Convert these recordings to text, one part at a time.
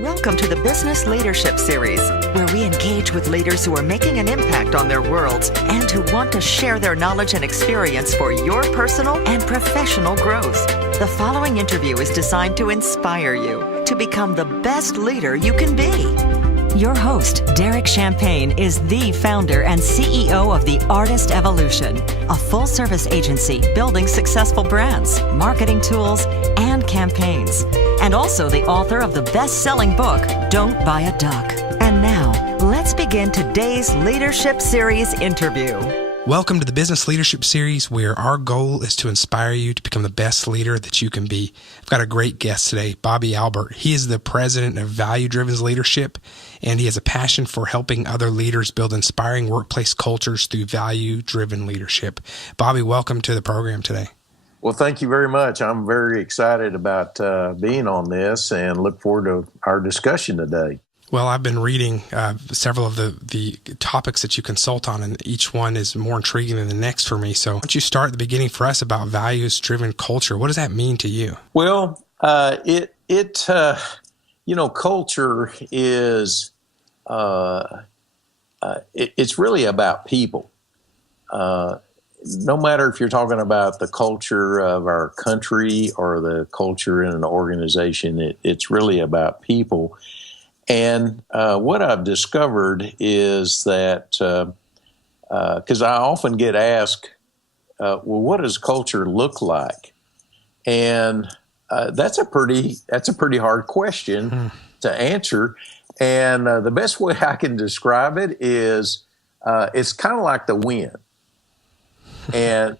Welcome to the Business Leadership Series, where we engage with leaders who are making an impact on their worlds and who want to share their knowledge and experience for your personal and professional growth. The following interview is designed to inspire you to become the best leader you can be. Your host, Derek Champagne, is the founder and CEO of The Artist Evolution, a full-service agency building successful brands, marketing tools, and campaigns, and also the author of the best-selling book, Don't Buy a Duck. And now, let's begin today's Leadership Series interview. Welcome to the Business Leadership Series, where our goal is to inspire you to become the best leader that you can be. I've got a great guest today, Bobby Albert. He is the president of Valuesdriven Leadership, and he has a passion for helping other leaders build inspiring workplace cultures through value-driven leadership. Bobby, welcome to the program today. Well, thank you very much. I'm very excited about being on this and look forward to our discussion today. Well, I've been reading several of the topics that you consult on, and each one is more intriguing than the next for me. So why don't you start at the beginning for us about values-driven culture? What does that mean to you? Well, culture is, it's really about people. No matter if you're talking about the culture of our country or the culture in an organization, it's really about people. And what I've discovered is that, because I often get asked, well, what does culture look like? And that's a pretty hard question to answer. And the best way I can describe it is it's kind of like the wind. And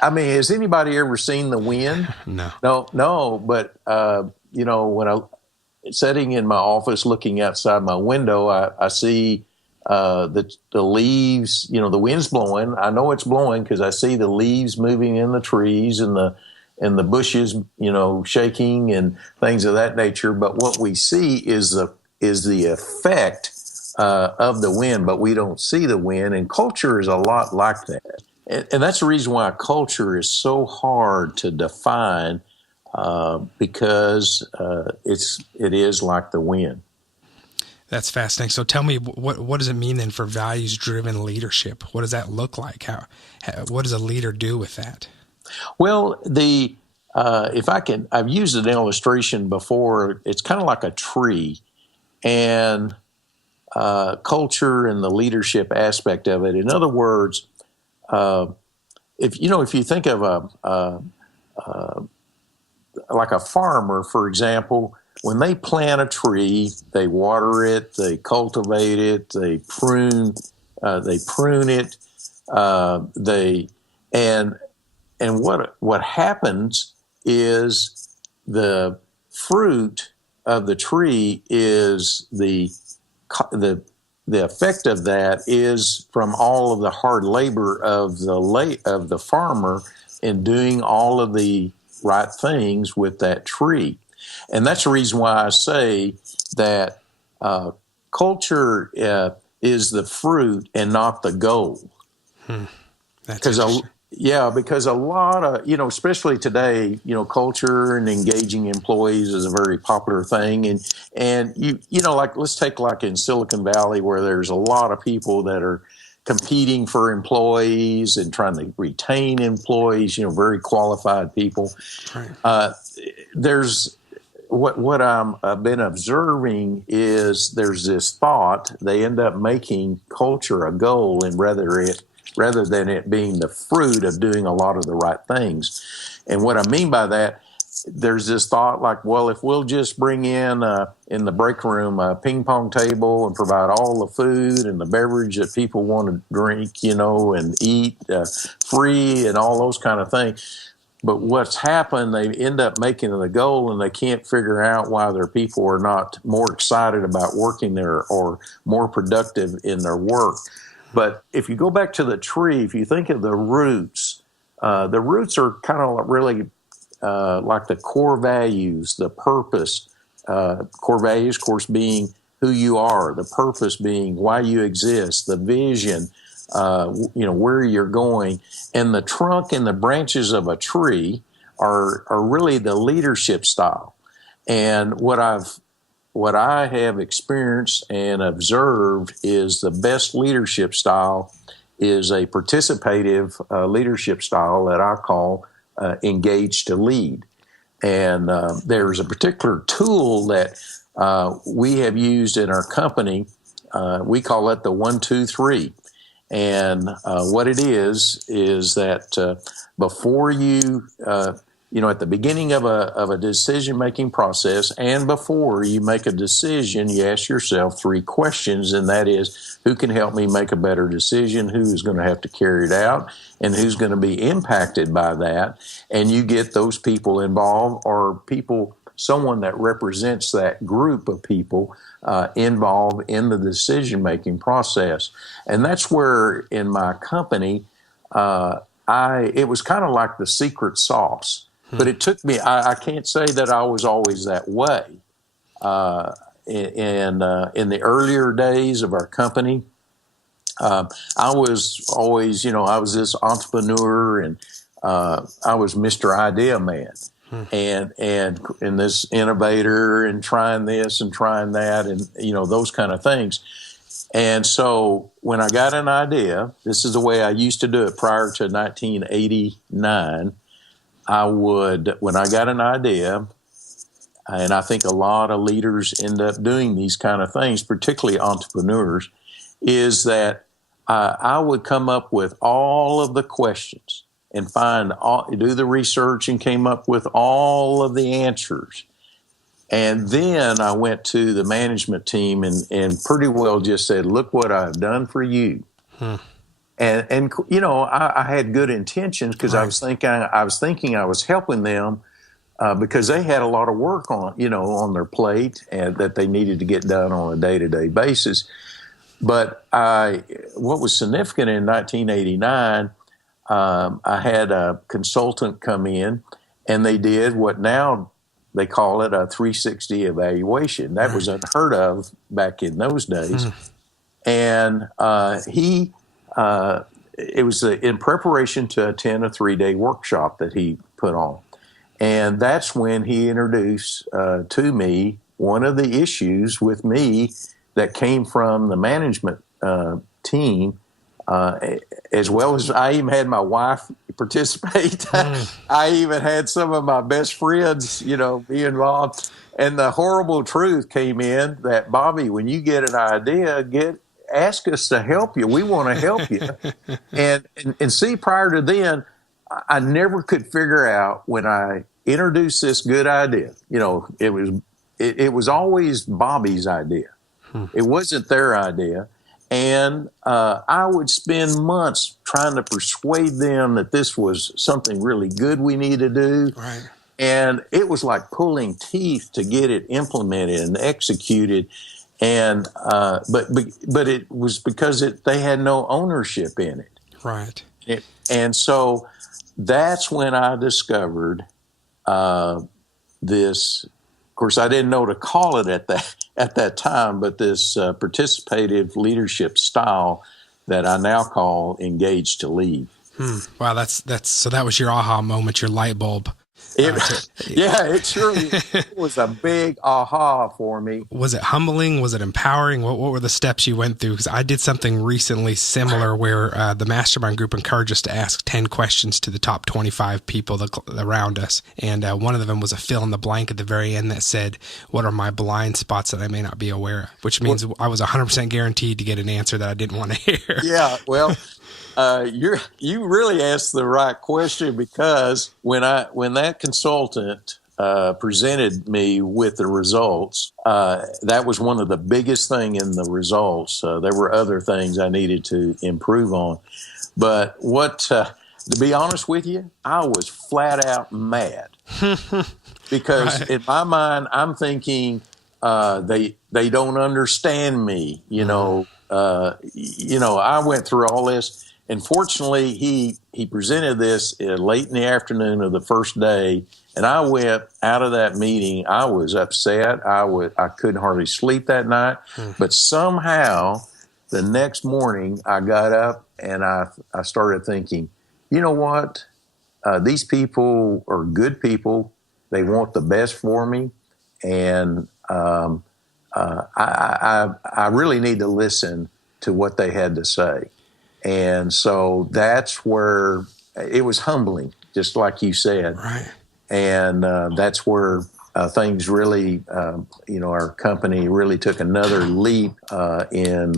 I mean, has anybody ever seen the wind? No. But when I'm sitting in my office looking outside my window, I see the leaves. The wind's blowing. I know it's blowing because I see the leaves moving in the trees and the bushes, shaking and things of that nature. But what we see is the effect of the wind, but we don't see the wind. And culture is a lot like that. And that's the reason why culture is so hard to define, because it is like the wind. That's fascinating. So tell me, what does it mean then for values-driven leadership? What does that look like? What does a leader do with that? Well, I've used an illustration before. It's kind of like a tree, and culture and the leadership aspect of it. In other words, if you think of like a farmer, for example, when they plant a tree, they water it, they cultivate it, they prune it, and what happens is the fruit of the tree is the effect of that is from all of the hard labor of the farmer in doing all of the right things with that tree. And that's the reason why I say that culture is the fruit and not the goal. Because a lot of, especially today, culture and engaging employees is a very popular thing. And like, let's take like in Silicon Valley, where there's a lot of people that are competing for employees and trying to retain employees, very qualified people. Right. There's what I've been observing is there's this thought they end up making culture a goal, and rather than it being the fruit of doing a lot of the right things. And what I mean by that, there's this thought like, well, if we'll just bring in the break room a ping pong table and provide all the food and the beverage that people want to drink, and eat free and all those kind of things. But what's happened, they end up making it a goal, and they can't figure out why their people are not more excited about working there or more productive in their work. But if you go back to the tree, if you think of the roots are kind of really like the core values, the purpose. Core values, of course, being who you are, the purpose being why you exist, the vision, where you're going. And the trunk and the branches of a tree are really the leadership style. And what what I have experienced and observed is the best leadership style is a participative leadership style that I call engage to lead. And there's a particular tool that we have used in our company. We call it the 1, 2, 3. And what it is that before you, at the beginning of a decision-making process and before you make a decision, you ask yourself 3 questions, and that is, who can help me make a better decision, who is going to have to carry it out, and who's going to be impacted by that. And you get those people involved or someone that represents that group of people involved in the decision-making process. And that's where in my company, it was kind of like the secret sauce. But it took me, I can't say that I was always that way. In the earlier days of our company, I was always, I was this entrepreneur and I was Mr. Idea Man. And this innovator and trying this and trying that and, those kind of things. And so when I got an idea, this is the way I used to do it prior to 1989. When I got an idea, and I think a lot of leaders end up doing these kind of things, particularly entrepreneurs, is that I would come up with all of the questions and do the research and came up with all of the answers. And then I went to the management team and pretty well just said, look what I've done for you. And I had good intentions because I was thinking I was helping them because they had a lot of work on their plate and that they needed to get done on a day-to-day basis. But what was significant in 1989, I had a consultant come in and they did what now they call it a 360 evaluation. That was unheard of back in those days. And it was in preparation to attend a 3-day workshop that he put on. And that's when he introduced to me one of the issues with me that came from the management team, as well as I even had my wife participate. I even had some of my best friends, be involved. And the horrible truth came in that, Bobby, when you get an idea, ask us to help you. We want to help you. and see, prior to then, I never could figure out when I introduced this good idea. It was always Bobby's idea. It wasn't their idea. And I would spend months trying to persuade them that this was something really good we need to do. Right. And it was like pulling teeth to get it implemented and executed. And but it was because they had no ownership in it. Right. And so that's when I discovered this. Of course, I didn't know to call it at that time, but this participative leadership style that I now call engage to lead. Wow, that's so that was your aha moment, your light bulb. It surely was a big aha for me. Was it humbling? Was it empowering? What were the steps you went through? Because I did something recently similar where the mastermind group encouraged us to ask 10 questions to the top 25 people around us. And one of them was a fill in the blank at the very end that said, what are my blind spots that I may not be aware of? Which means I was 100% guaranteed to get an answer that I didn't want to hear. Yeah, well, you really asked the right question, because when that consultant presented me with the results, that was one of the biggest things in the results. There were other things I needed to improve on, but to be honest with you, I was flat out mad because in my mind I'm thinking they don't understand me. I went through all this. And fortunately, he presented this late in the afternoon of the first day, and I went out of that meeting. I was upset. I couldn't hardly sleep that night. But somehow, the next morning, I got up and I started thinking, you know what? These people are good people. They want the best for me, and I really need to listen to what they had to say. And so that's where it was humbling, just like you said. Right. And that's where things really, our company really took another leap in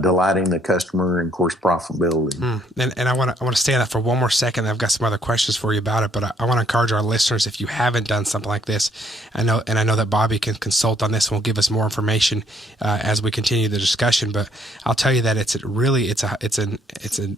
delighting the customer and, of course, profitability. And I want to stay on that for one more second. I've got some other questions for you about it, but I want to encourage our listeners, if you haven't done something like this, I know that Bobby can consult on this and will give us more information as we continue the discussion. But I'll tell you that it's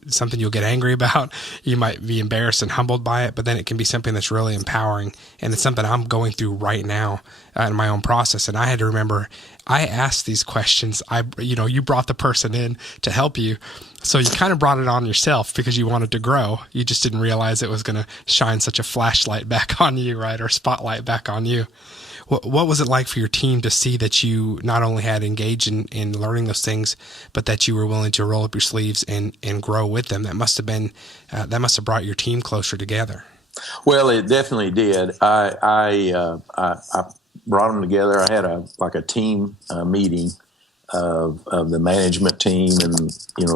something you'll get angry about. You might be embarrassed and humbled by it, but then it can be something that's really empowering, and it's something I'm going through right now in my own process. And I had to remember, I asked these questions. You brought the person in to help you, so you kind of brought it on yourself because you wanted to grow. You just didn't realize it was going to shine such a flashlight back on you, right, or spotlight back on you. What was it like for your team to see that you not only had engaged in learning those things, but that you were willing to roll up your sleeves and grow with them? That must have brought your team closer together. Well, it definitely did. I brought them together. I had a team meeting of the management team and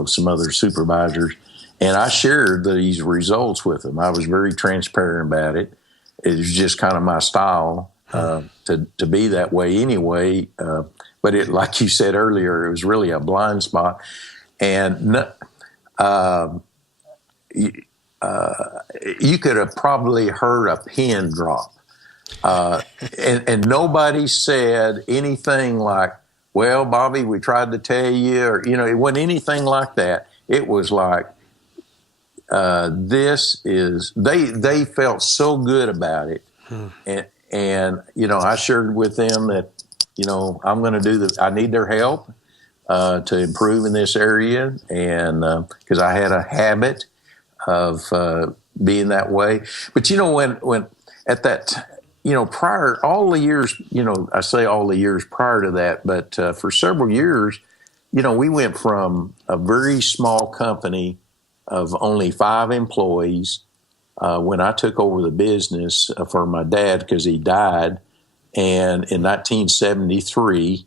some other supervisors, and I shared these results with them. I was very transparent about it. It was just kind of my style to be that way anyway. But it, like you said earlier, it was really a blind spot, and you could have probably heard a pin drop. And nobody said anything like, well, Bobby, we tried to tell you, or, it wasn't anything like that. It was like, they felt so good about it. And I shared with them that, I'm going to I need their help to improve in this area. And because I had a habit of being that way. But, when at that, prior, all the years, I say all the years prior to that, but for several years, we went from a very small company of only 5 employees when I took over the business for my dad, because he died in 1973.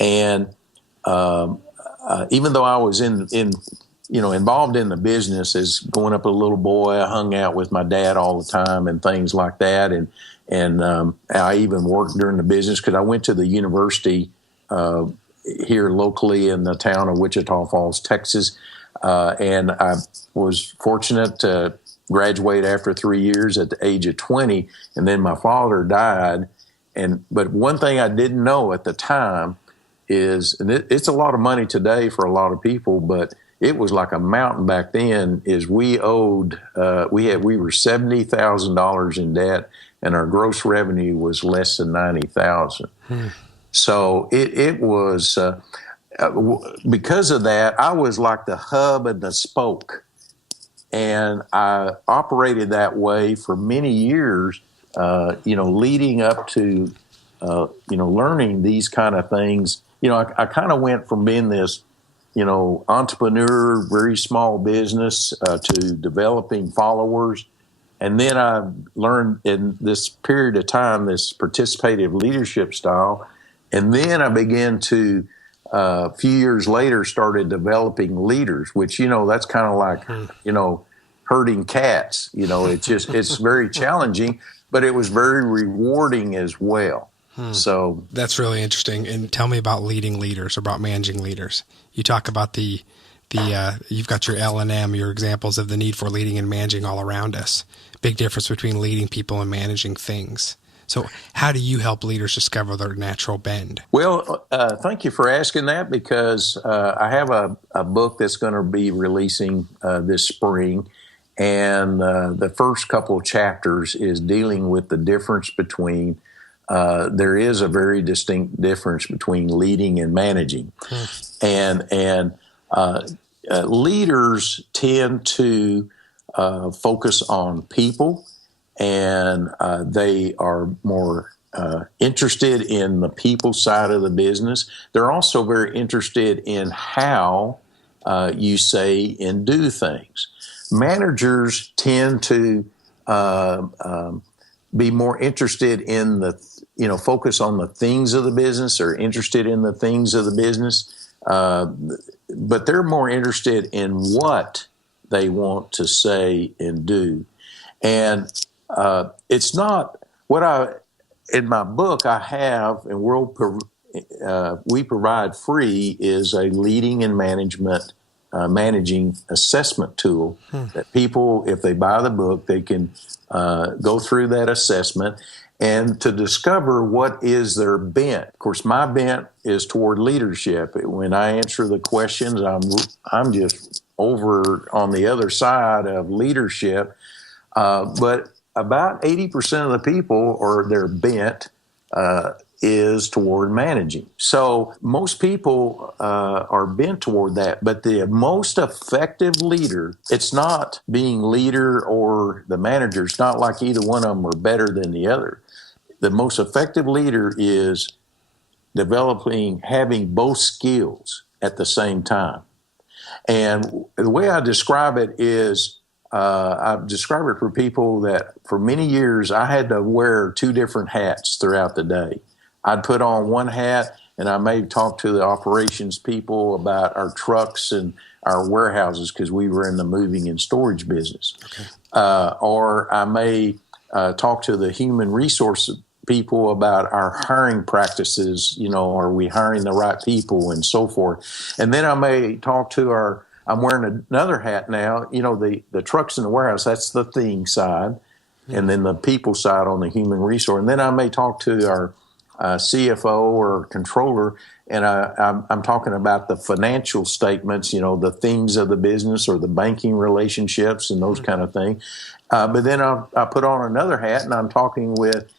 And even though I was involved in the business as going up a little boy, I hung out with my dad all the time and things like that. And I even worked during the business because I went to the university here locally in the town of Wichita Falls, Texas. And I was fortunate to graduate after 3 years at the age of 20. And then my father died. But one thing I didn't know at the time is, and it's a lot of money today for a lot of people, but it was like a mountain back then, is we owed, we were $70,000 in debt, and our gross revenue was less than $90,000. So it was, because of that, I was like the hub and the spoke. And I operated that way for many years, leading up to, learning these kind of things. I kind of went from being this, entrepreneur, very small business, to developing followers. And then I learned in this period of time, this participative leadership style. And then I began to, a few years later, started developing leaders, which, that's kind of like, herding cats. It's very challenging, but it was very rewarding as well. So that's really interesting. And tell me about leading leaders, about managing leaders. You talk about you've got your L&M, your examples of the need for leading and managing all around us. Big difference between leading people and managing things. So how do you help leaders discover their natural bend? Well, thank you for asking that, because I have a book that's going to be releasing this spring. And the first couple of chapters is dealing with the difference between there is a very distinct difference between leading and managing. And leaders tend to focus on people, and they are more interested in the people side of the business. They're also very interested in how you say and do things. Managers tend to be more interested in focus on the things of the business, or interested in the things of the business. But they're more interested in what they want to say and do. And it's not what in my book I have, and we provide free, is a leading and managing assessment tool that people, if they buy the book, they can go through that assessment and to discover what is their bent. Of course, my bent is toward leadership. When I answer the questions, I'm just over on the other side of leadership. But about 80% of the people, or their bent, is toward managing. So most people are bent toward that, but the most effective leader, it's not being leader or the manager. It's not like either one of them are better than the other. The most effective leader is having both skills at the same time. And the way I describe it is, I describe it for people that for many years I had to wear two different hats throughout the day. I'd put on one hat and I may talk to the operations people about our trucks and our warehouses because we were in the moving and storage business. Okay. Or I may talk to the human resource people about our hiring practices, are we hiring the right people and so forth. And then I may talk to I'm wearing another hat now, the trucks in the warehouse, that's the thing side, and then the people side on the human resource. And then I may talk to our CFO or controller, and I'm talking about the financial statements, the things of the business or the banking relationships and those kind of things. But then I put on another hat and I'm talking with,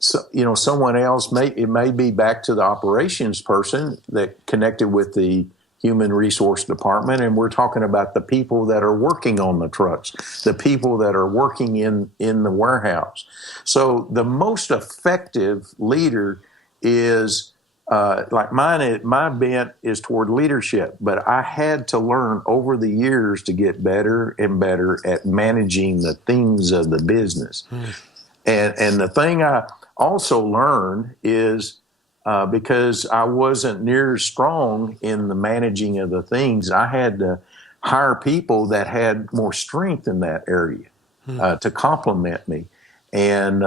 someone else. It may be back to the operations person that connected with the human resource department, and we're talking about the people that are working on the trucks, the people that are working in the warehouse. So the most effective leader is like mine. My bent is toward leadership, but I had to learn over the years to get better and better at managing the things of the business. And the thing I also learned is, because I wasn't near as strong in the managing of the things, I had to hire people that had more strength in that area to complement me, and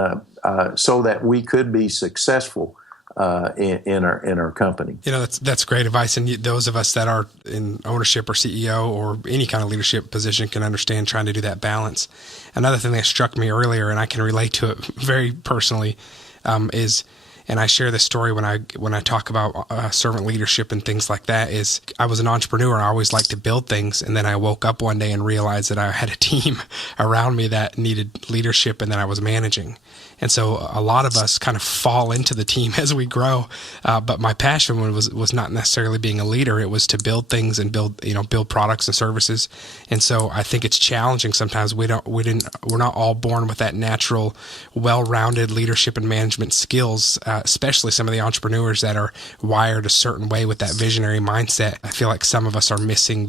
so that we could be successful in our company. That's great advice, and those of us that are in ownership or CEO or any kind of leadership position can understand trying to do that balance. Another thing that struck me earlier, and I can relate to it very personally, is, and I share this story when I talk about servant leadership and things like that, is I was an entrepreneur. I always liked to build things. And then I woke up one day and realized that I had a team around me that needed leadership and that I was managing. And so a lot of us kind of fall into the team as we grow. But my passion was not necessarily being a leader. It was to build things and build products and services. And so I think it's challenging sometimes. We're not all born with that natural, well-rounded leadership and management skills, especially some of the entrepreneurs that are wired a certain way with that visionary mindset. I feel like some of us are missing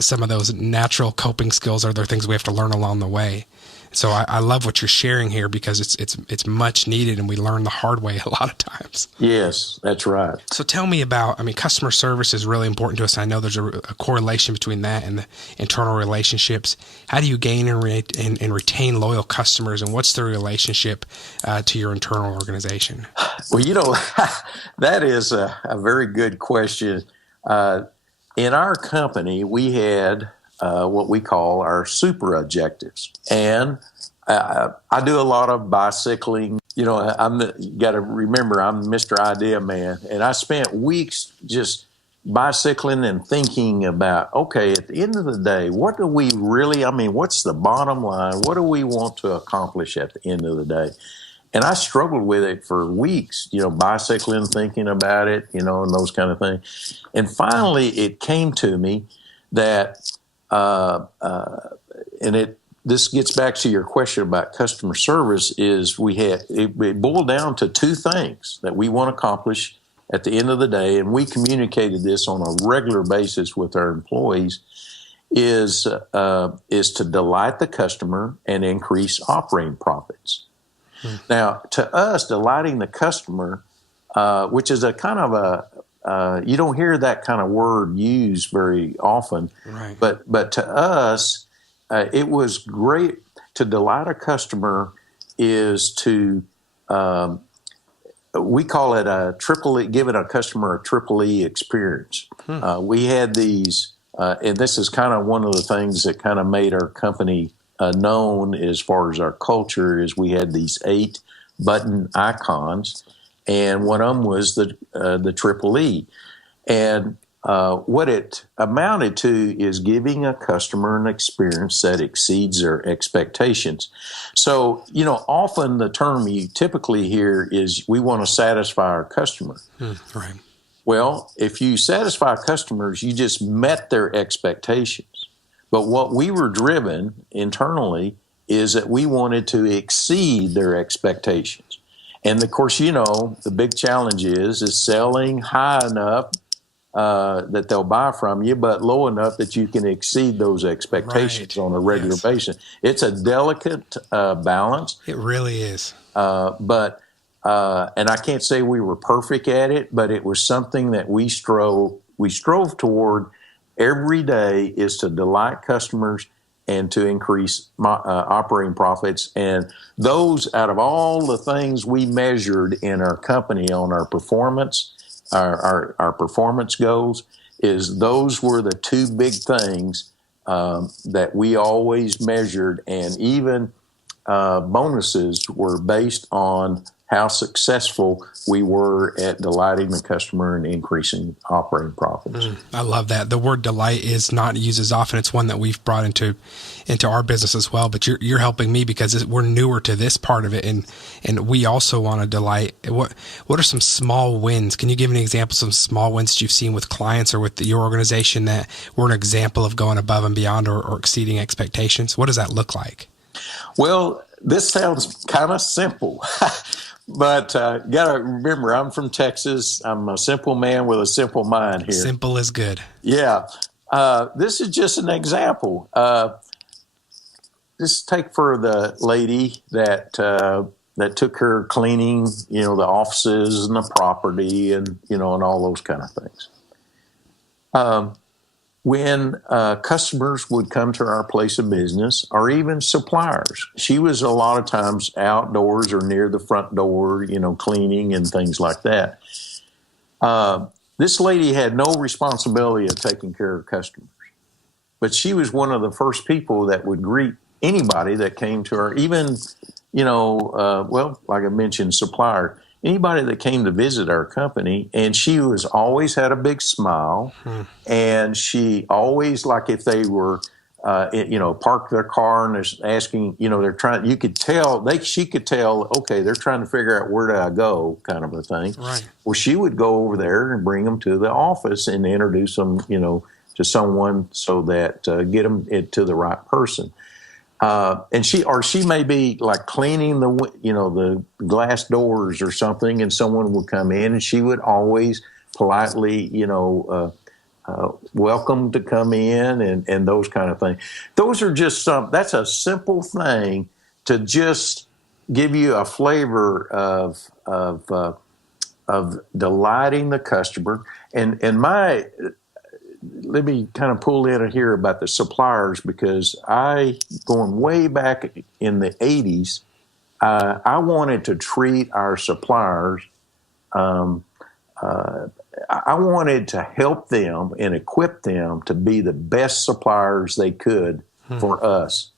some of those natural coping skills, or they're things we have to learn along the way. So I love what you're sharing here, because it's much needed, and we learn the hard way a lot of times. Yes, that's right. So tell me about, customer service is really important to us. I know there's a correlation between that and the internal relationships. How do you gain and retain loyal customers, and what's the relationship to your internal organization? Well, that is a very good question. In our company, we had what we call our super objectives. And I do a lot of bicycling. You got to remember, I'm Mr. Idea Man. And I spent weeks just bicycling and thinking about, okay, at the end of the day, what do we really, what's the bottom line? What do we want to accomplish at the end of the day? And I struggled with it for weeks, bicycling, thinking about it, and those kind of things. And finally, it came to me that, this gets back to your question about customer service, is it boiled down to two things that we want to accomplish at the end of the day. And we communicated this on a regular basis with our employees. is to delight the customer and increase operating profits. Now, to us, delighting the customer, which is a kind of you don't hear that kind of word used very often, Right. but to us, it was great. To delight a customer is to we call it a triple E, giving a customer a triple E experience. We had these, and this is kind of one of the things that kind of made our company known as far as our culture, is we had these 8 button icons, and one of them was the triple E. And what it amounted to is giving a customer an experience that exceeds their expectations. So, often the term you typically hear is we want to satisfy our customer. Right. Well, if you satisfy customers, you just met their expectations. But what we were driven internally is that we wanted to exceed their expectations. And of course, the big challenge is selling high enough that they'll buy from you, but low enough that you can exceed those expectations on a regular basis. It's a delicate balance. It really is. And I can't say we were perfect at it, but it was something that we strove toward every day, is to delight customers and to increase operating profits. And those, out of all the things we measured in our company on our performance, our performance goals, is those were the 2 big things that we always measured. And even bonuses were based on how successful we were at delighting the customer and increasing operating profits. I love that. The word delight is not used as often. It's one that we've brought into our business as well. But you're helping me because we're newer to this part of it, and we also want to delight. What are some small wins? Can you give an example of some small wins that you've seen with clients or with your organization that were an example of going above and beyond or exceeding expectations? What does that look like? Well, this sounds kind of simple. But got to remember, I'm from Texas. I'm a simple man with a simple mind here. Simple is good. Yeah. This is just an example. Just take for the lady that took care of cleaning, the offices and the property and all those kind of things. When customers would come to our place of business, or even suppliers, she was a lot of times outdoors or near the front door, cleaning and things like that. This lady had no responsibility of taking care of customers, but she was one of the first people that would greet anybody that came to her, even, like I mentioned, supplier. Anybody that came to visit our company, and she was always had a big smile, and she always, like if they were, parked their car and they're asking, they're trying, you could tell, she could tell, okay, they're trying to figure out where do I go, kind of a thing. Right. Well, she would go over there and bring them to the office and introduce them, to someone so that get them to the right person. And she may be like cleaning the glass doors or something, and someone would come in, and she would always politely, welcome to come in and those kind of things. Those are just that's a simple thing to just give you a flavor of delighting the customer. And let me kind of pull in here about the suppliers, because going way back in the 80s, I wanted to treat our suppliers, I wanted to help them and equip them to be the best suppliers they could for us.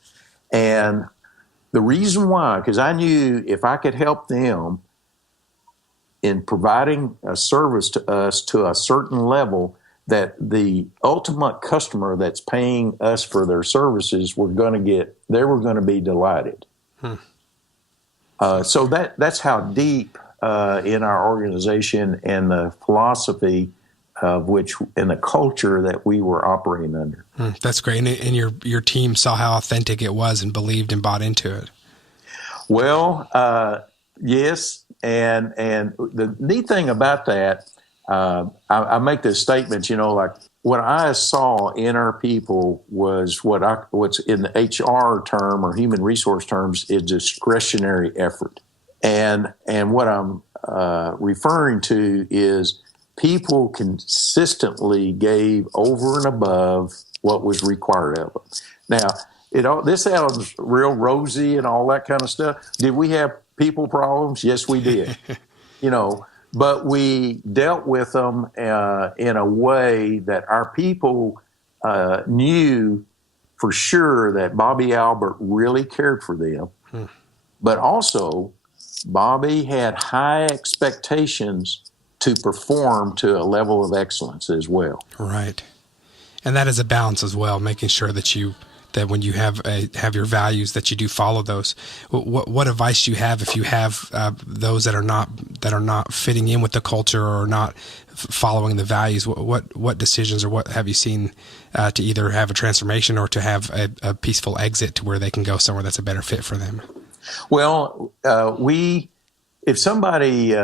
And the reason why, because I knew if I could help them in providing a service to us to a certain level, that the ultimate customer that's paying us for their services they were going to be delighted. So that's how deep in our organization and the philosophy of which and the culture that we were operating under. That's great. And your team saw how authentic it was and believed and bought into it. Well, yes. And the neat thing about that, I make this statement, like what I saw in our people was what's in the HR term or human resource terms is discretionary effort. And what I'm referring to is people consistently gave over and above what was required of them. Now, this sounds real rosy and all that kind of stuff. Did we have people problems? Yes, we did. But we dealt with them in a way that our people knew for sure that Bobby Albert really cared for them. But also, Bobby had high expectations to perform to a level of excellence as well. Right. And that is a balance as well, making sure that when you have your values, that you do follow those. What advice do you have if you have those that are not fitting in with the culture or not following the values? What decisions or what have you seen to either have a transformation or to have a peaceful exit to where they can go somewhere that's a better fit for them? Well, if somebody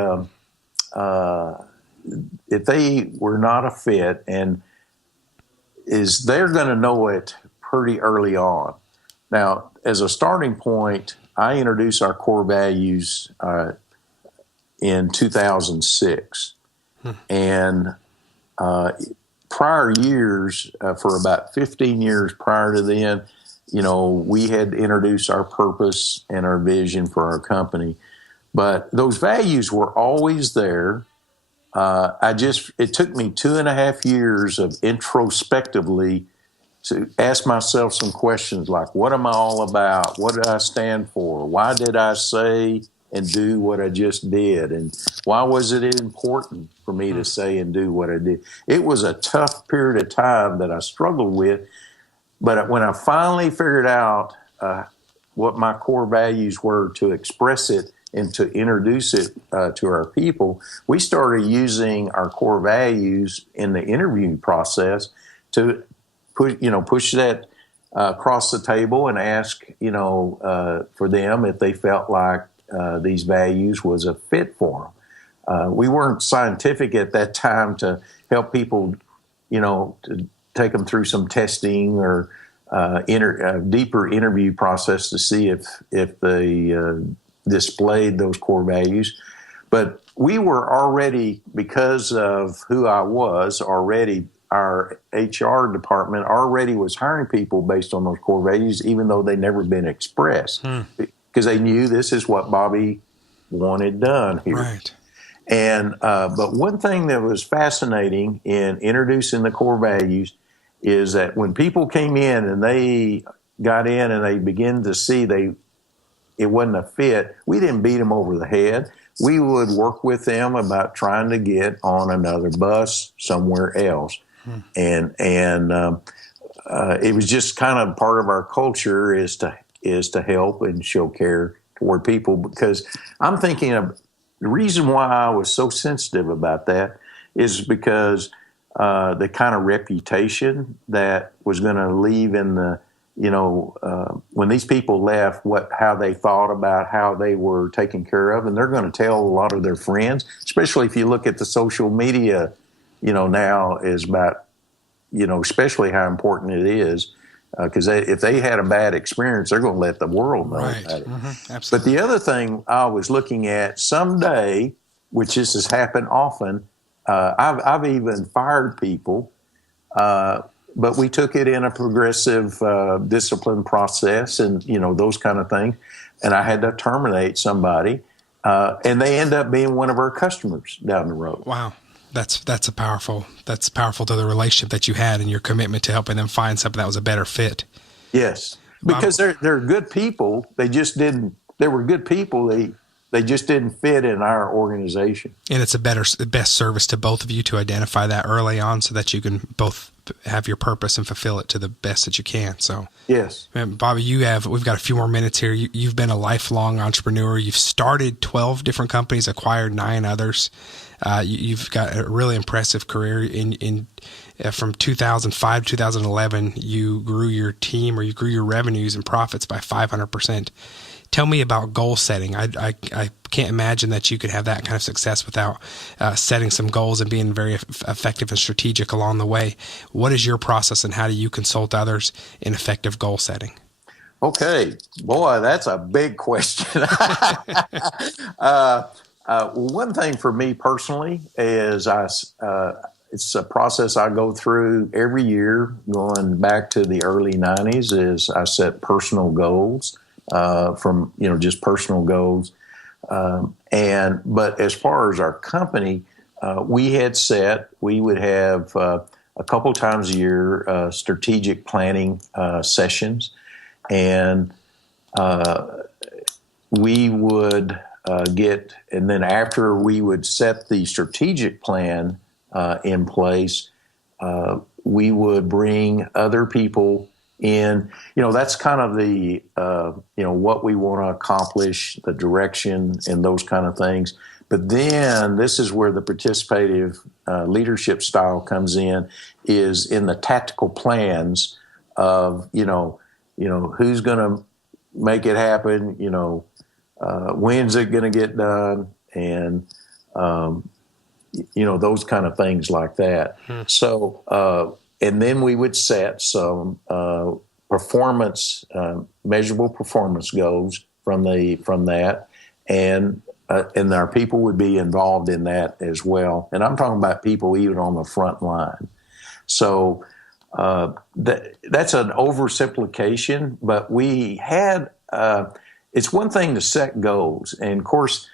if they were not a fit, they're going to know it pretty early on. Now, as a starting point, I introduced our core values in 2006. And prior years, for about 15 years prior to then, we had introduced our purpose and our vision for our company. But those values were always there. It took me 2.5 years of introspectively to ask myself some questions like, what am I all about? What did I stand for? Why did I say and do what I just did? And why was it important for me to say and do what I did? It was a tough period of time that I struggled with. But when I finally figured out what my core values were, to express it and to introduce it to our people, we started using our core values in the interviewing process to push that across the table and ask, for them if they felt like these values was a fit for them. We weren't scientific at that time to help people, to take them through some testing or deeper interview process to see if they displayed those core values. But we were already, because of who I was already, our HR department already was hiring people based on those core values, even though they never been expressed, because they knew this is what Bobby wanted done here. Right. And but one thing that was fascinating in introducing the core values is that when people came in and they got in and they began to see it wasn't a fit, we didn't beat them over the head. We would work with them about trying to get on another bus somewhere else. And it was just kind of part of our culture is to help and show care toward people, because I'm thinking of the reason why I was so sensitive about that is because the kind of reputation that was going to leave in the, when these people left, how they thought about how they were taken care of, and they're going to tell a lot of their friends, especially if you look at the social media, now is about, especially how important it is, because if they had a bad experience, they're going to let the world know about it. Absolutely. But the other thing I was looking at someday, which this has happened often, I've even fired people, but we took it in a progressive discipline process and, those kind of things. And I had to terminate somebody, and they end up being one of our customers down the road. Wow. That's powerful to the relationship that you had and your commitment to helping them find something that was a better fit. Yes, because they're good people. They were good people. They just didn't fit in our organization. And it's the best service to both of you to identify that early on so that you can both have your purpose and fulfill it to the best that you can. So yes, Bobby, we've got a few more minutes here. You've been a lifelong entrepreneur. You've started 12 different companies, acquired 9 others. You've got a really impressive career. From 2005 to 2011, you grew your team, or you grew your revenues and profits by 500%. Tell me about goal setting. I can't imagine that you could have that kind of success without setting some goals and being very effective and strategic along the way. What is your process, and how do you consult others in effective goal setting? Okay, boy, that's a big question. One thing for me personally is it's a process I go through every year, going back to the early 90s, is I set personal goals from, just personal goals. But as far as our company, we would have a couple times a year strategic planning sessions. And we would and then after we would set the strategic plan in place, we would bring other people in. That's kind of the, what we want to accomplish, the direction and those kind of things. But then this is where the participative leadership style comes in, is in the tactical plans of, who's going to make it happen, when's it going to get done, and, those kind of things like that. So, and then we would set some performance, measurable performance goals from that, and our people would be involved in that as well. And I'm talking about people even on the front line. So that's an oversimplification, but we had, it's one thing to set goals. And of course,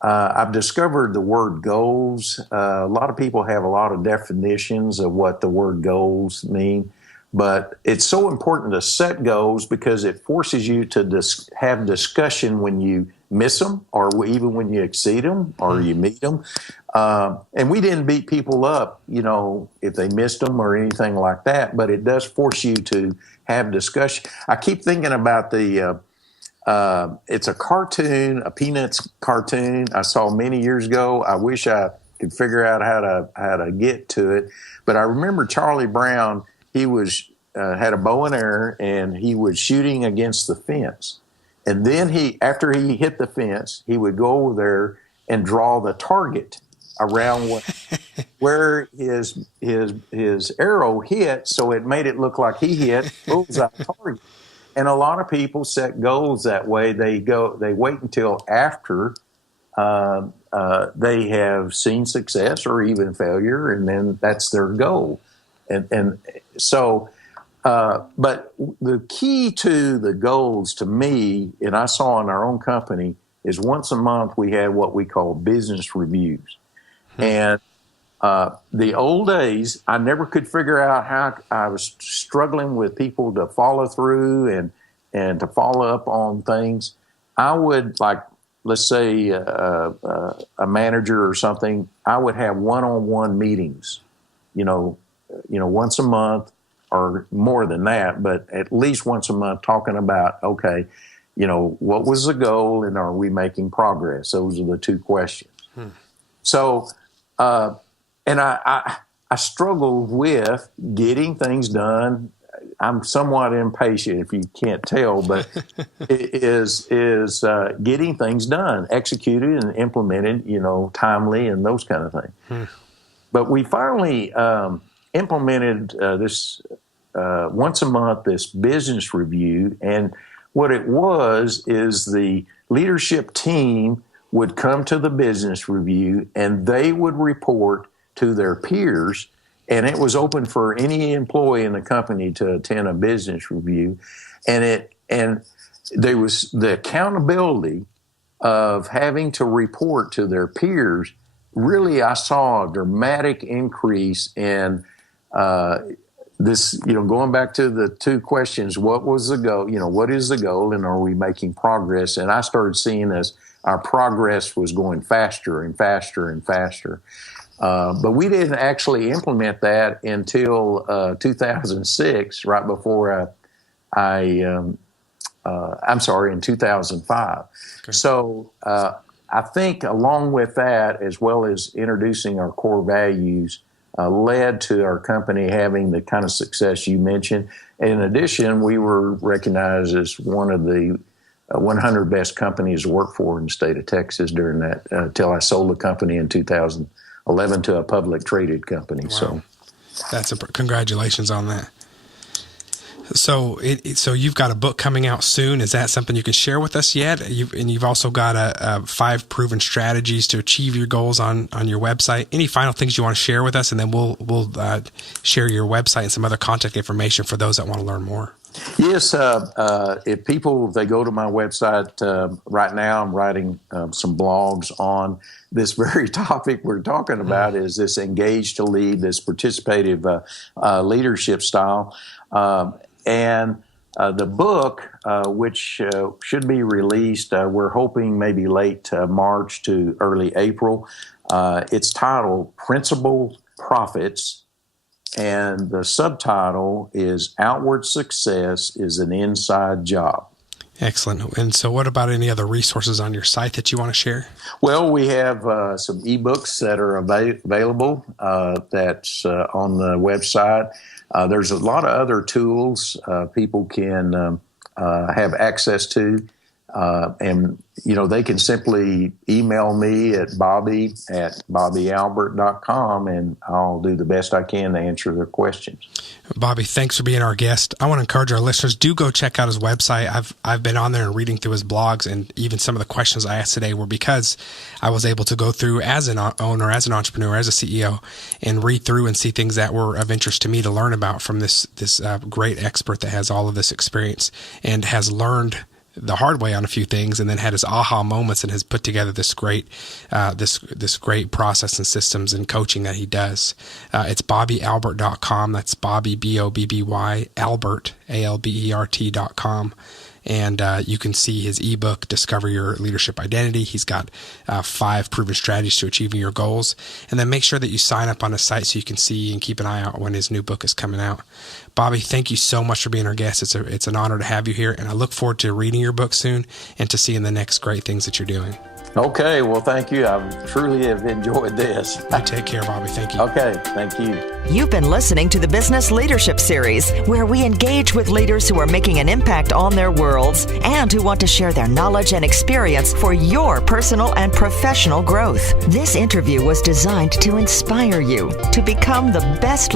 I've discovered the word goals. A lot of people have a lot of definitions of what the word goals mean, but it's so important to set goals because it forces you to have discussion when you miss them, or even when you exceed them, or you meet them. And we didn't beat people up, if they missed them or anything like that, but it does force you to have discussion. I keep thinking about it's a cartoon, a Peanuts cartoon I saw many years ago. I wish I could figure out how to get to it, but I remember Charlie Brown. He was had a bow and arrow, and he was shooting against the fence. And then after he hit the fence, he would go over there and draw the target around where his arrow hit, so it made it look like he hit bullseye target. And a lot of people set goals that way. They wait until after they have seen success or even failure, and then that's their goal. And so, but the key to the goals to me, and I saw in our own company, is once a month we had what we call business reviews. And the old days, I never could figure out how I was struggling with people to follow through and to follow up on things. I would, let's say a manager or something, I would have one-on-one meetings, once a month or more than that, but at least once a month, talking about, okay, what was the goal and are we making progress? Those are the two questions. So, and I struggle with getting things done. I'm somewhat impatient, if you can't tell, but it is getting things done, executed and implemented, timely and those kind of things. But we finally implemented this once a month, this business review. And what it is the leadership team would come to the business review and they would report to their peers. And it was open for any employee in the company to attend a business review. And there was the accountability of having to report to their peers. Really, I saw a dramatic increase in this, going back to the two questions, what was the goal, what is the goal, and are we making progress? And I started seeing as our progress was going faster and faster and faster. But we didn't actually implement that until 2006, right before in 2005. Okay. So I think along with that, as well as introducing our core values, led to our company having the kind of success you mentioned. In addition, we were recognized as one of the 100 best companies to work for in the state of Texas during that, until I sold the company in 2011 to a public traded company. Wow. So congratulations on that. So you've got a book coming out soon. Is that something you can share with us yet? You've also got a 5 proven strategies to achieve your goals on your website. Any final things you want to share with us, and then we'll share your website and some other contact information for those that want to learn more. Yes, if they go to my website right now, I'm writing some blogs on this very topic we're talking about, is this engage to lead, this participative leadership style. And the book, which should be released, we're hoping maybe late March to early April. It's titled Principal Profits, and the subtitle is Outward Success is an Inside Job. Excellent. And so what about any other resources on your site that you want to share? Well, we have some ebooks that are available that's on the website. There's a lot of other tools people can have access to. And, they can simply email me at bobby@bobbyalbert.com, and I'll do the best I can to answer their questions. Bobby, thanks for being our guest. I want to encourage our listeners, do go check out his website. I've been on there and reading through his blogs, and even some of the questions I asked today were because I was able to go through as an owner, as an entrepreneur, as a CEO, and read through and see things that were of interest to me to learn about from this great expert that has all of this experience and has learned the hard way on a few things, and then had his aha moments and has put together this great process and systems and coaching that he does. It's bobbyalbert.com. That's Bobby, Bobby, Albert, ALBERT.com. And you can see his ebook, Discover Your Leadership Identity. He's got 5 proven strategies to achieving your goals. And then make sure that you sign up on his site so you can see and keep an eye out when his new book is coming out. Bobby, thank you so much for being our guest. It's an honor to have you here, and I look forward to reading your book soon and to seeing the next great things that you're doing. Okay, well, thank you. I truly have enjoyed this. You take care, Bobby. Thank you. Okay, thank you. You've been listening to the Business Leadership Series, where we engage with leaders who are making an impact on their worlds and who want to share their knowledge and experience for your personal and professional growth. This interview was designed to inspire you to become the best